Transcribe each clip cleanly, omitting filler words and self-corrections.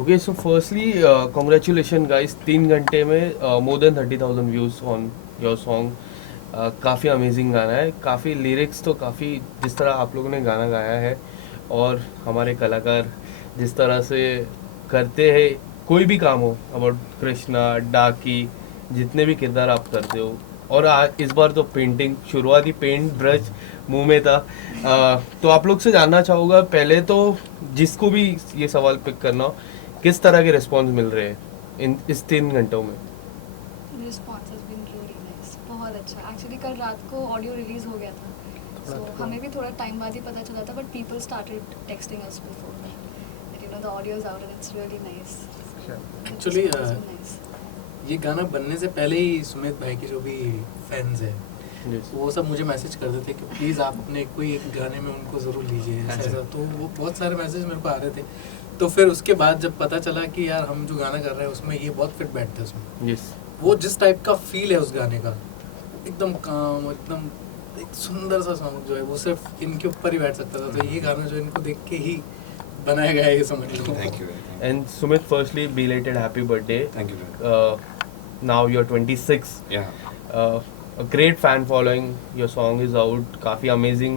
Okay, so firstly congratulation guys, 3 घंटे में more than 30,000 views on your song. काफ़ी amazing गाना है, काफ़ी लिरिक्स तो काफ़ी, जिस तरह आप लोगों ने गाना गाया है और हमारे कलाकार जिस तरह से करते हैं, कोई भी काम हो, अबाउट कृष्णा, डाकी, जितने भी किरदार आप करते हो। और इस बार तो पेंटिंग, शुरुआती पेंट ब्रश मुंह में था। तो आप लोग से जानना चाहूँगा पहले तो, जिसको भी ये सवाल पिक करना हो, किस तरह के रिस्पॉन्स मिल रहे हैं इन इस 3 घंटों में? Response has been really nice, बहुत अच्छा। एक्चुअली कल रात को ऑडियो रिलीज हो गया था, सो हमें भी थोड़ा टाइम बाद ही पता चला था, but people started texting us before that, the audio is out and it's really nice. Actually ये गाना बनने से पहले ही सुमित भाई के जो भी फैंस हैं Yes. वो सब मुझे मैसेज करते थे कि प्लीज़ आप अपने कोई एक गाने में उनको ज़रूर लीजिए ऐसा। तो वो बहुत सारे मैसेज मेरे को आ रहे थे। तो फिर उसके बाद जब पता चला कि यार हम जो गाना कर रहे हैं उसमें ये बहुत फिट बैठता है उसमें। Yes. वो जिस टाइप का फील है उस गाने का, एकदम काम, एकदम एक सुंदर सा सॉन्ग जो है वो सिर्फ इनके ऊपर ही बैठ सकता था। तो ये गाना जो इनको देख के ही बनाया गया है, ये समझ लो। Thank you. And Sumit, firstly, belated happy birthday. Thank you. Now you're 26. Yeah. A great fan following. Your song is out. काफ़ी amazing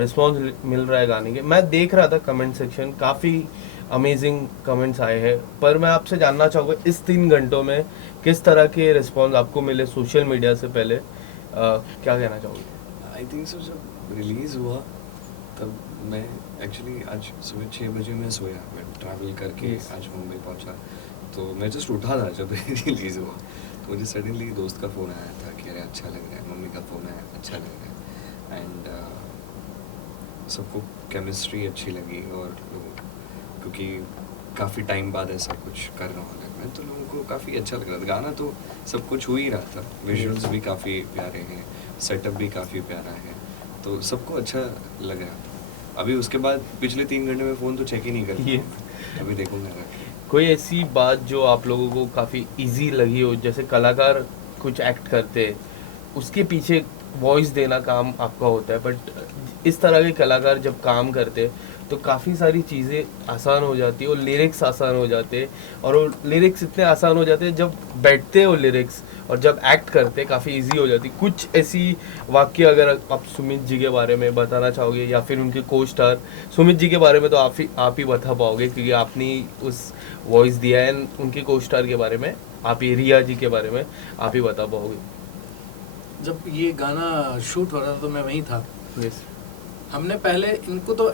रिस्पॉन्स मिल रहा है गाने के। मैं देख रहा था कमेंट सेक्शन, काफ़ी अमेजिंग कमेंट्स आए हैं। पर मैं आपसे जानना चाहूँगा, इस 3 घंटों में किस तरह के रिस्पॉन्स आपको मिले सोशल मीडिया से पहले? क्या कहना चाहोगे? आई थिंक सो जब रिलीज़ हुआ तब मैं एक्चुअली आज सुबह 6 बजे मैं सोया, मैं ट्रैवल करके Yes. आज मुंबई पहुंचा। तो मैं जस्ट उठा था जब रिलीज़ हुआ, तो मुझे सडनली दोस्त का फ़ोन आया था कि अरे अच्छा लग रहा है, मम्मी का फ़ोन आया अच्छा लग रहा है। एंड सबको केमिस्ट्री अच्छी लगी, और क्योंकि काफ़ी टाइम बाद ऐसा कुछ कर रहा हूँ मैं, तो लोगों को काफ़ी अच्छा लग रहा था। गाना तो सब कुछ हो ही रहा था, विजुअल्स भी काफ़ी प्यारे हैं, सेटअप भी काफ़ी प्यारा है, तो सबको अच्छा लग रहा था। अभी उसके बाद पिछले 3 घंटे में फ़ोन तो चेक ही नहीं करता हूँ, अभी देखूँगा रख के। कोई ऐसी बात जो आप लोगों को काफ़ी इजी लगी हो, जैसे कलाकार कुछ एक्ट करते हैं, उसके पीछे वॉइस देना काम आपका होता है, बट इस तरह के कलाकार जब काम करते हैं तो काफ़ी सारी चीज़ें आसान हो जाती है और लिरिक्स आसान हो जाते हैं, और वो लिरिक्स इतने आसान हो जाते हैं जब बैठते हैं वो लिरिक्स, और जब एक्ट करते हैं काफ़ी इजी हो जाती है। कुछ ऐसी वाक्य अगर आप सुमित जी के बारे में बताना चाहोगे, या फिर उनके को स्टार सुमित जी के बारे में तो आप ही बता पाओगे, क्योंकि आपने ही उस वॉइस दिया है। उनके को स्टार के बारे में आप ही, रिया जी के बारे में आप ही बता पाओगे। जब ये गाना शूट हो रहा था तो मैं वहीं था। यस। हमने पहले इनको तो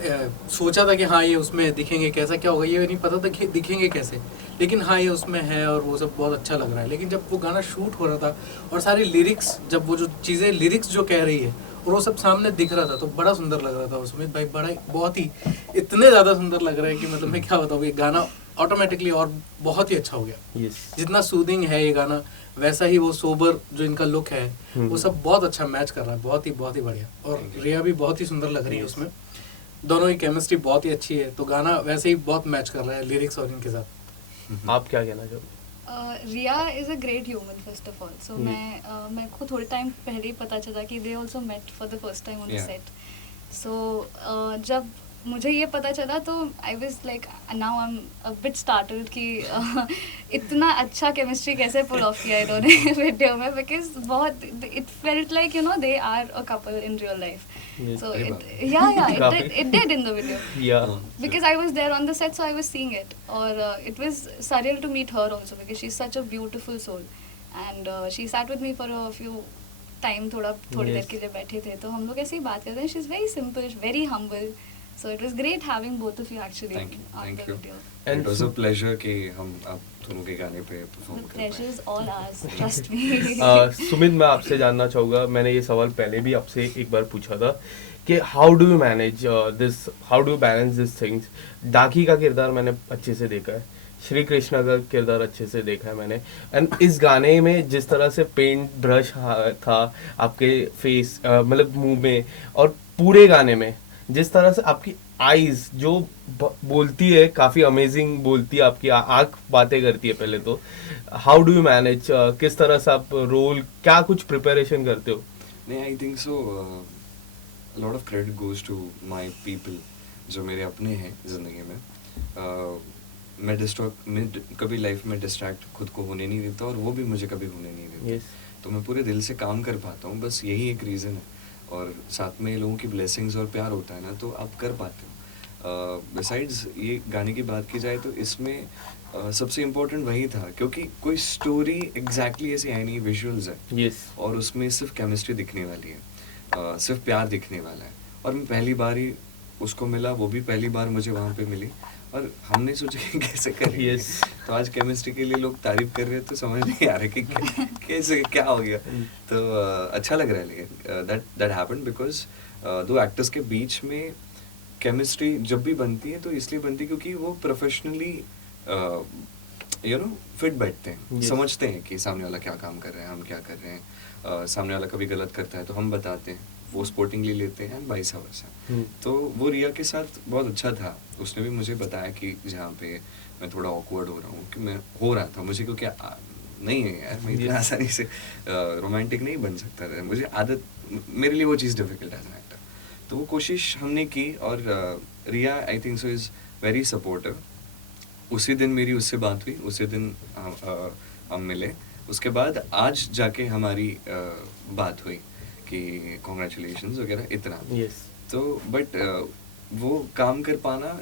सोचा था कि हाँ ये उसमें दिखेंगे, कैसा क्या होगा ये नहीं पता था कि दिखेंगे कैसे, लेकिन हाँ ये उसमें है और वो सब बहुत अच्छा लग रहा है। लेकिन जब वो गाना शूट हो रहा था और सारी लिरिक्स, जब वो जो चीज़ें लिरिक्स जो कह रही है और वो सब सामने दिख रहा था, तो बड़ा सुंदर लग रहा था। सुमित भाई बड़ा बहुत ही, इतने ज़्यादा सुंदर लग रहा है कि मतलब मैं क्या बताऊँ, ये गाना ऑटोमेटिकली और बहुत ही अच्छा हो गया। यस। जितना सूदिंग है ये गाना, वैसा ही वो सोबर जो इनका लुक है वो सब बहुत अच्छा मैच कर रहा है, बहुत ही बढ़िया। और रिया भी बहुत ही सुंदर लग रही है उसमें, दोनों की केमिस्ट्री बहुत ही अच्छी है। तो गाना वैसे ही बहुत मैच कर रहा है लिरिक्स और इनके साथ। आप क्या कहना चाहोगे? Riya is a great human first of all. So मेरे को थोड़े टाइम पहले ही पता चला कि they also met for the first time on the Yeah. Set. So जब मुझे ये पता चला तो I was like, now I am a bit startled कि इतना अच्छा केमिस्ट्री कैसे पुल ऑफ किया इन्होंने वीडियो में, बिकॉज बहुत it felt like they are a couple in real life. Yes. So अरे it did in the video, या because I was there on the set, so I was seeing it. Or it was surreal to meet her also because she's such a beautiful soul, and she sat with me for a few time. थोड़ी देर के लिए बैठे थे तो हम लोग ऐसे ही बात करते हैं. She's very simple, very humble. So it was great having both of you actually Thank you. on Thank the you. video. And it was a Su- pleasure कि हम आप दोनों के गाने पे परफॉर्म The कर pleasure is पाए। all ours. Trust me. Sumit, मैं आपसे जानना चाहूँगा, मैंने ये सवाल पहले भी आपसे एक बार पूछा था कि how do you manage this, how do you balance this things. डाकी का किरदार मैंने अच्छे से देखा है, श्री कृष्णा का किरदार अच्छे से देखा है मैंने, एंड इस गाने में जिस तरह से पेंट ब्रश था आपके फेस, मतलब मुंह में, और पूरे गाने में जिस तरह से आपकी आईज जो बोलती है, काफ़ी अमेजिंग बोलती है, आपकी आँख बातें करती है। पहले तो हाउ डू यू मैनेज, किस तरह से आप रोल, क्या कुछ प्रिपरेशन करते हो? नहीं, I think so lot of credit goes to my people जो मेरे अपने हैं ज़िंदगी में। मैं कभी लाइफ में डिस्ट्रैक्ट खुद को होने नहीं देता और वो भी मुझे कभी होने नहीं देते। यस तो मैं पूरे दिल से काम कर पाता हूँ, बस यही एक रीज़न है। और साथ में लोगों की ब्लेसिंग्स और प्यार होता है ना, तो आप कर पाते हो। बिसाइड्स ये गाने की बात की जाए तो इसमें सबसे इम्पोर्टेंट वही था, क्योंकि कोई स्टोरी एग्जैक्टली ऐसी है नहीं, विजुअल्स है यस और उसमें सिर्फ केमिस्ट्री दिखने वाली है, सिर्फ प्यार दिखने वाला है। और मैं पहली बार ही उसको मिला, वो भी पहली बार मुझे वहाँ पे मिली, और हमने सोचा कि कैसे करेंगे। Yes. तो आज केमिस्ट्री के लिए लोग तारीफ कर रहे हैं, तो समझ नहीं आ रहा कि कैसे क्या हो गया। तो अच्छा लग रहा है, लेकिन दैट हैपेंड बिकॉज दो एक्टर्स के बीच में केमिस्ट्री जब भी बनती है तो इसलिए बनती है क्योंकि वो प्रोफेशनली फिट बैठते हैं। Yes. समझते हैं कि सामने वाला क्या काम कर रहे हैं, हम क्या कर रहे हैं। सामने वाला कभी गलत करता है तो हम बताते हैं, वो स्पोर्टिंगली लेते हैं, वाइस वर्सा। तो वो रिया के साथ बहुत अच्छा था। उसने भी मुझे बताया कि जहाँ पे मैं थोड़ा ऑकवर्ड हो रहा हूँ, कि मैं हो रहा था मुझे, क्योंकि नहीं है यार, मैं इतना Yes. आसानी से रोमांटिक नहीं बन सकता था। मुझे आदत, मेरे लिए वो चीज़ डिफिकल्ट है एक्टर। तो वो कोशिश हमने की, और Riya I think so is very supportive. उसी दिन मेरी उससे बात हुई, उसी दिन हम मिले। उसके बाद आज जाके हमारी बात हुई कि कॉन्ग्रेचुलेशंस वगैरह इतना। यस तो बट वो काम कर पाना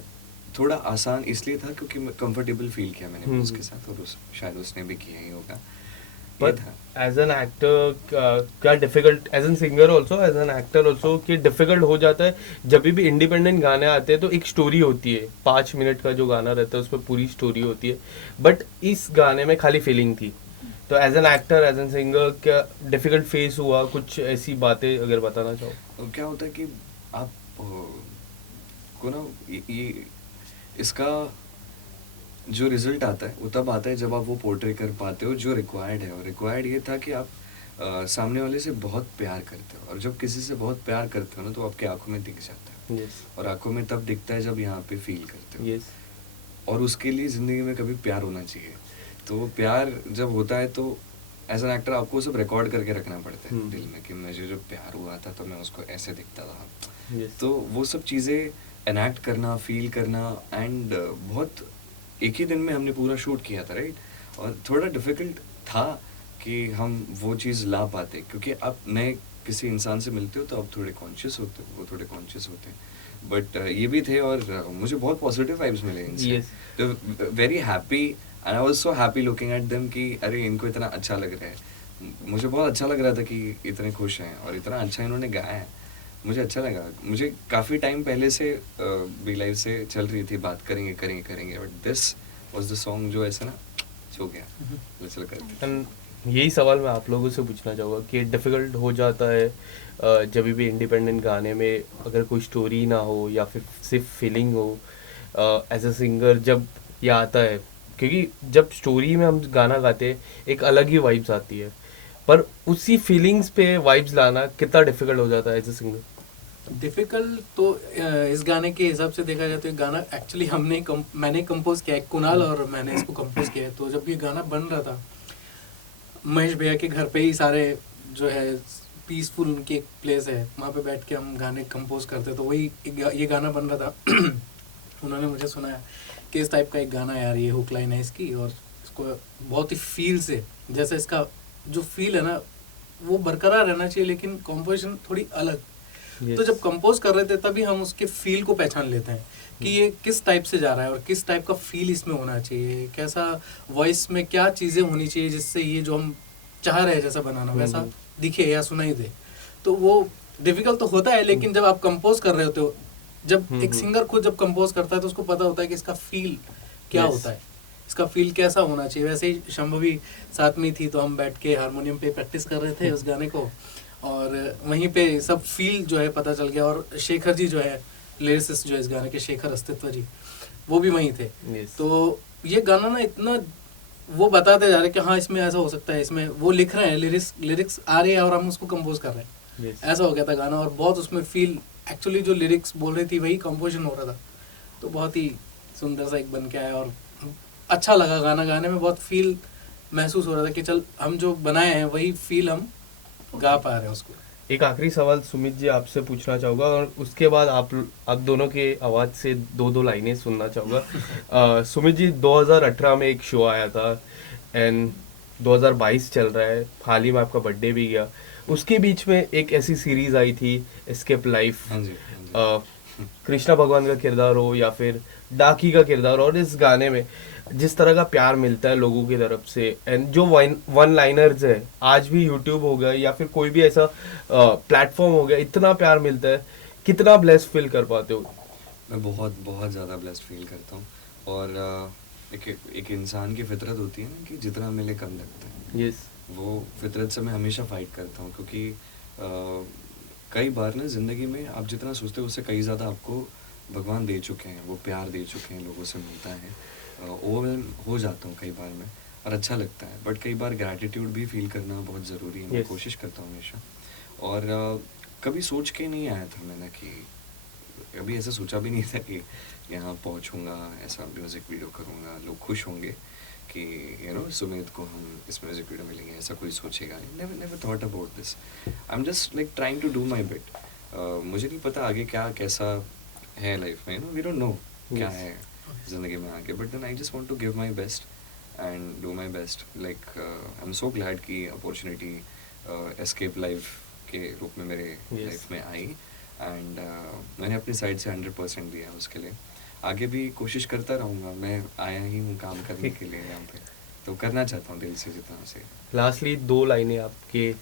थोड़ा आसान इसलिए था क्योंकि मैं कंफर्टेबल फील किया मैंने हम्म। उसके साथ, और शायद उसने भी किया ही होगा। ये बट था। एज एन एक्टर क्या difficult, as an singer also, as an actor also, कि डिफिकल्ट हो जाता है जब भी इंडिपेंडेंट गाने आते हैं तो एक स्टोरी होती है, 5 मिनट का जो गाना रहता है उसमें पूरी स्टोरी होती है, बट इस गाने में खाली फीलिंग थी। तो as an actor, as an singer, क्या डिफिकल्ट फेस हुआ? कुछ ऐसी बातें अगर बताना चाहो। और क्या होता है कि आप को ना ये इसका जो रिजल्ट आता है वो तब आता है जब आप वो पोर्ट्रे कर पाते हो जो रिक्वायर्ड है। और रिक्वायर्ड ये था कि आप सामने वाले से बहुत प्यार करते हो, और जब किसी से बहुत प्यार करते हो ना तो आपकी आंखों में दिख जाता है। यस और आंखों में तब दिखता है जब यहाँ पे फील करते हो। यस और उसके लिए ज़िंदगी में कभी प्यार होना चाहिए। तो वो प्यार जब होता है तो एज एन एक्टर आपको सब रिकॉर्ड करके रखना पड़ता है दिल में, कि मुझे जो प्यार हुआ था तो मैं उसको ऐसे दिखता था। यस तो वो सब चीज़ें एनैक्ट करना, फील करना, एंड बहुत एक ही दिन में हमने पूरा शूट किया था, राइट। और थोड़ा डिफ़िकल्ट था कि हम वो चीज़ ला पाते, क्योंकि आप नए किसी इंसान से मिलते हो तो आप थोड़े कॉन्शियस होते हो, वो थोड़े कॉन्शियस होते हैं। बट ये भी थे, और मुझे बहुत पॉजिटिव वाइब्स मिले इनसे। Yes. तो very happy, and I was so happy looking at them कि अरे इनको इतना अच्छा लग रहा है। मुझे बहुत अच्छा लग रहा था कि इतने खुश हैं और इतना अच्छा इन्होंने गाया है। मुझे अच्छा लगा। मुझे काफ़ी टाइम पहले से बी लाइव से चल रही थी बात, करेंगे करेंगे करेंगे, but this was the song जो ऐसा ना छू गया। चल कर एंड यही सवाल मैं आप लोगों से पूछना चाहूँगा कि डिफ़िकल्ट हो जाता है जब भी इंडिपेंडेंट गाने में अगर कोई स्टोरी ना हो या फिर सिर्फ फीलिंग हो, एज अ सिंगर जब ये आता है, क्योंकि जब स्टोरी में हम गाना गाते हैं एक अलग ही वाइब्स आती है, पर उसी फीलिंग्स पे वाइब्स लाना कितना डिफ़िकल्ट हो जाता है एज अ सिंगर? डिफिकल्ट तो इस गाने के हिसाब से देखा जाए तो ये गाना एक्चुअली मैंने कंपोज किया है, कुणाल और मैंने इसको कंपोज किया है। तो जब ये गाना बन रहा था महेश भैया के घर पे ही, सारे जो है पीसफुल उनकी एक प्लेस है, वहाँ पे बैठ के हम गाने कंपोज करते, तो वही ये गाना बन रहा था। उन्होंने मुझे सुनाया कि इस टाइप का एक गाना यार, ये हुक लाइन है इसकी, और इसको बहुत ही फील से, जैसे इसका जो फील है ना वो बरकरार रहना चाहिए, लेकिन कॉम्पोजिशन थोड़ी अलग। तो जब कंपोज कर रहे थे तभी हम उसके फील को पहचान लेते हैं कि ये किस टाइप से जा रहा है और किस टाइप का फील इसमें होना चाहिए, कैसा वॉइस में क्या चीज़ें होनी चाहिए जिससे ये जो हम चाह रहे हैं जैसा बनाना वैसा दिखे या सुनाई दे। तो वो डिफिकल्ट तो होता है, लेकिन जब आप कंपोज कर रहे होते हो, जब एक सिंगर खुद जब कंपोज करता है तो उसको पता होता है कि इसका फील क्या होता है, इसका फील कैसा होना चाहिए। वैसे ही शंभवी साथ में थी, तो हम बैठ के हारमोनियम पे प्रैक्टिस कर रहे थे उस गाने को, और वहीं पे सब फील जो है पता चल गया। और शेखर जी जो है लिरिसिस्ट जो है इस गाने के, शेखर अस्तित्व जी, वो भी वहीं थे। तो ये गाना ना इतना वो बताते जा रहे हैं कि हाँ इसमें ऐसा हो सकता है, इसमें वो लिख रहे हैं, लिरिक्स आ रही है और हम उसको कंपोज कर रहे हैं। ऐसा हो गया था गाना, और बहुत उसमें फील, एक्चुअली जो लिरिक्स बोल रही थी वही कंपोजिशन हो रहा था। तो बहुत ही सुंदर सा एक बन के आया और अच्छा लगा गाना गाने में, बहुत फील महसूस हो रहा था कि चल हम जो बनाए हैं वही फील हम गा पा रहे हैं उसको। एक आखिरी सवाल सुमित जी आपसे पूछना चाहूँगा और उसके बाद आप दोनों के आवाज़ से दो लाइनें सुनना चाहूँगा। सुमित जी 2018 में एक शो आया था एंड 2022 चल रहा है, हाल ही में आपका बर्थडे भी गया, उसके बीच में एक ऐसी सीरीज आई थी एस्केप लाइफ, हाँ जी, हाँ जी। कृष्णा भगवान का किरदार हो या फिर डाकी का किरदार, और इस गाने में जिस तरह का प्यार मिलता है लोगों की तरफ से एंड जो वन लाइनर्स है, आज भी यूट्यूब हो गया या फिर कोई भी ऐसा प्लेटफॉर्म हो गया, इतना प्यार मिलता है, कितना ब्लेस्ड फील कर पाते हो? मैं बहुत बहुत ज़्यादा ब्लेस्ड फील करता हूँ। और एक इंसान की फितरत होती है ना कि जितना मिले कम लगता है। यस, वो फितरत से मैं हमेशा फाइट करता हूँ, क्योंकि कई बार ना ज़िंदगी में आप जितना सोचते हो उससे कई ज़्यादा आपको भगवान दे चुके हैं, वो प्यार दे चुके हैं, लोगों से मिलता है। ओवरवेलम हो जाता हूँ कई बार मैं, और अच्छा लगता है, बट कई बार ग्रैटिट्यूड भी फील करना बहुत ज़रूरी है। मैं Yes. कोशिश करता हूँ हमेशा। और कभी सोच के नहीं आया था मैंने कि कभी ऐसा सोचा भी नहीं था कि यहाँ पहुँचूँगा, ऐसा म्यूज़िक वीडियो करूँगा, लोग खुश होंगे कि सुमित को हम इस म्यूज़िक वीडियो में लेंगे, ऐसा कोई सोचेगा नहीं। Never thought about this. I am just like trying to do my bit. मुझे नहीं पता आगे क्या कैसा है लाइफ में, वी डोंट नो क्या Yes. है ज़िंदगी में आगे, but then I just want to give my best and do my best. Like I am so glad कि अपॉर्चुनिटी एस्केप लाइफ के रूप में मेरे Yes. लाइफ में आई, एंड मैंने अपनी साइड से 100% दिया उसके लिए। आगे भी कोशिश करता रहूँगा, मैं आया ही हूँ काम करने के लिए यहाँ पे, तो करना चाहता हूँ दिल से जितना से। लास्टली 2 लाइनें आपके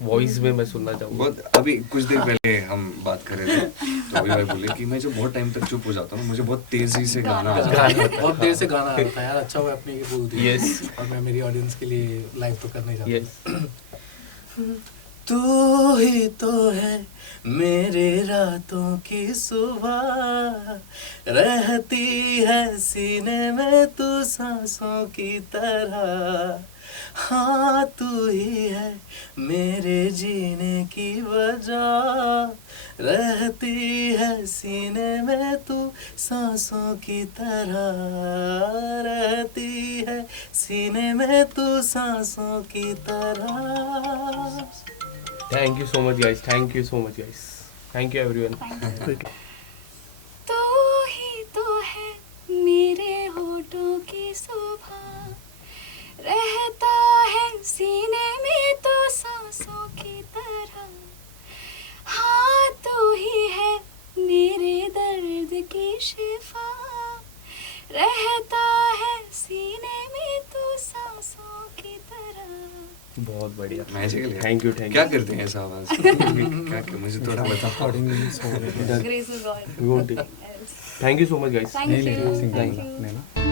वॉइस में मैं सुनना चाहूँगा। बहुत अभी कुछ देर पहले हम बात कर रहे थे, तो अभी भाई बोले कि मैं जो बहुत टाइम तक चुप हो जाता हूँ, मुझे बहुत तेज़ी से गाना आता है। बहुत देर से गाना आ रहा था यार, अच्छा हुआ आपने ये बोल दिया। Yes. और मैं मेरी ऑडियंस के लिए लाइव तो करने जा रहा यस, हूँ। तू ही तो है मेरे रातों की सुबह, रहती है सीने में तू सांसों की तरह। हाँ तू ही है मेरे जीने की वजह, रहती है सीने में तू सांसों की तरह, रहती है सीने में तू सांसों की तरह। Thank you so much guys, thank you so much guys, thank you everyone. तू ही तो है मेरे होठों की शोभा, रहता है सीने में तो सांसों की तरह। हाँ तू ही है मेरे दर्द की शिफा, रहता है सीने में तो सांसों की तरह। बहुत बढ़िया, मैजिकल है। थैंक यू, क्या करते हैं ऐसा आवाज? क्या मुझे थोड़ा बताओ। Grace is God. We won't take. Yes. Thank you so much guys. Thank you. Thank you.